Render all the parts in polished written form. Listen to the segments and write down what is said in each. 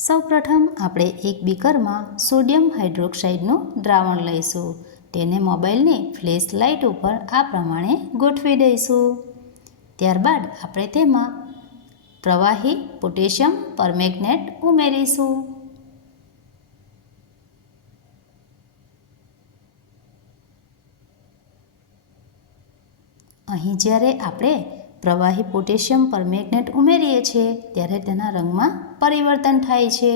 સૌપ્રથમ આપણે એક બીકરમાં સોડિયમ હાઇડ્રોક્સાઇડનું દ્રાવણ લઈશું. તેને મોબાઈલની ફ્લેશ લાઇટ ઉપર આ પ્રમાણે ગોઠવી દઈશું. ત્યારબાદ આપણે તેમાં પ્રવાહી પોટેશિયમ પરમેંગનેટ ઉમેરીશું. અહીં જ્યારે આપણે પ્રવાહી પોટેશિયમ પરમેંગનેટ ઉમેરીએ છીએ ત્યારે તેના રંગમાં પરિવર્તન થાય છે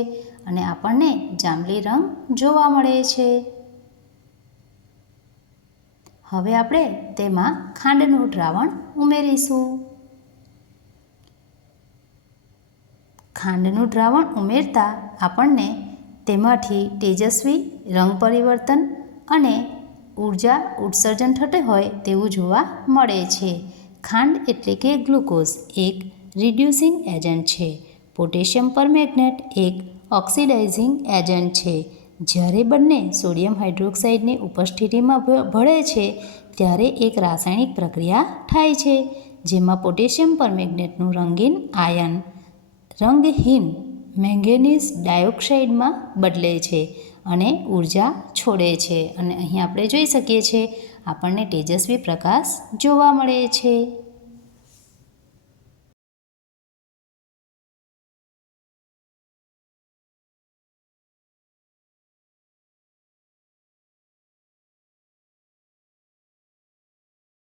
અને આપણને જાંબલી રંગ જોવા મળે છે. હવે આપણે તેમાં ખાંડનું દ્રાવણ ઉમેરીશું. ખાંડનું દ્રાવણ ઉમેરતા આપણને તેમાંથી તેજસ્વી રંગ પરિવર્તન અને ઉર્જા ઉત્સર્જન થતું હોય તેવું જોવા મળે છે. ખાંડ એટલે કે ગ્લુકોઝ એક રિડ્યુસિંગ એજન્ટ છે. પોટેશિયમ પરમેંગનેટ એક ઓક્સિડાઇઝિંગ એજન્ટ છે. જ્યારે બંને સોડિયમ હાઇડ્રોક્સાઇડની ઉપસ્થિતિમાં ભળે છે ત્યારે એક રાસાયણિક પ્રક્રિયા થાય છે જેમાં પોટેશિયમ પરમેંગનેટનું રંગીન આયન રંગહીન મેંગેનીઝ ડાયોક્સાઇડમાં બદલે છે અને ઉર્જા છોડે છે. અને અહીં આપણે જોઈ શકીએ છીએ આપણને તેજસ્વી પ્રકાશ જોવા મળે છે.